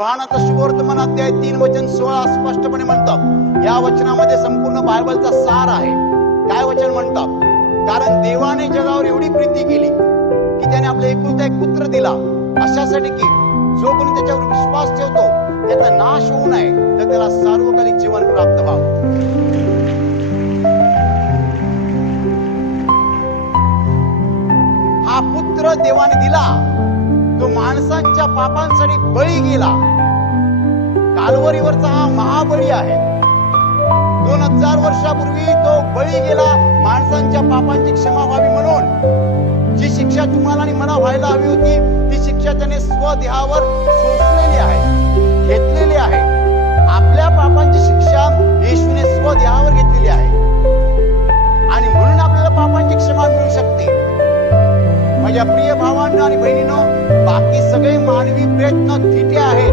योहानाचा सुवर्तमान अध्याय तीन वचन सोळा स्पष्टपणे म्हणतात. या वचनामध्ये संपूर्ण बायबलचा सार आहे. काय वचन म्हणतात? कारण देवाने जगावर एवढी प्रीती केली की त्याने आपला एकुलता एक पुत्र दिला. अशासाठी की जो कोणी त्याच्यावर विश्वास ठेवतो त्याचा नाश होऊ नये तर त्याला सार्वकालिक जीवन प्राप्त व्हावं. हा पुत्र देवाने दिला. तो माणसांच्या पापांसाठी बळी गेला. कालवरीवरचा हा महाबळी आहे. दोन हजार वर्षापूर्वी तो बळी गेला माणसांच्या पापांची क्षमा व्हावी म्हणून. जी शिक्षा तुम्हाला आणि मला व्हायला हवी होती ती शिक्षा त्याने स्वदेहावर सोसलेली आहे घेतलेली आहे. आपल्या पापांची शिक्षा येशूने स्वदेहावर घेतलेली आहे. आणि म्हणून आपल्याला पापांची क्षमा मिळू शकते. माझ्या प्रिय भावांना आणि बहिणीनो बाकी सगळे मानवी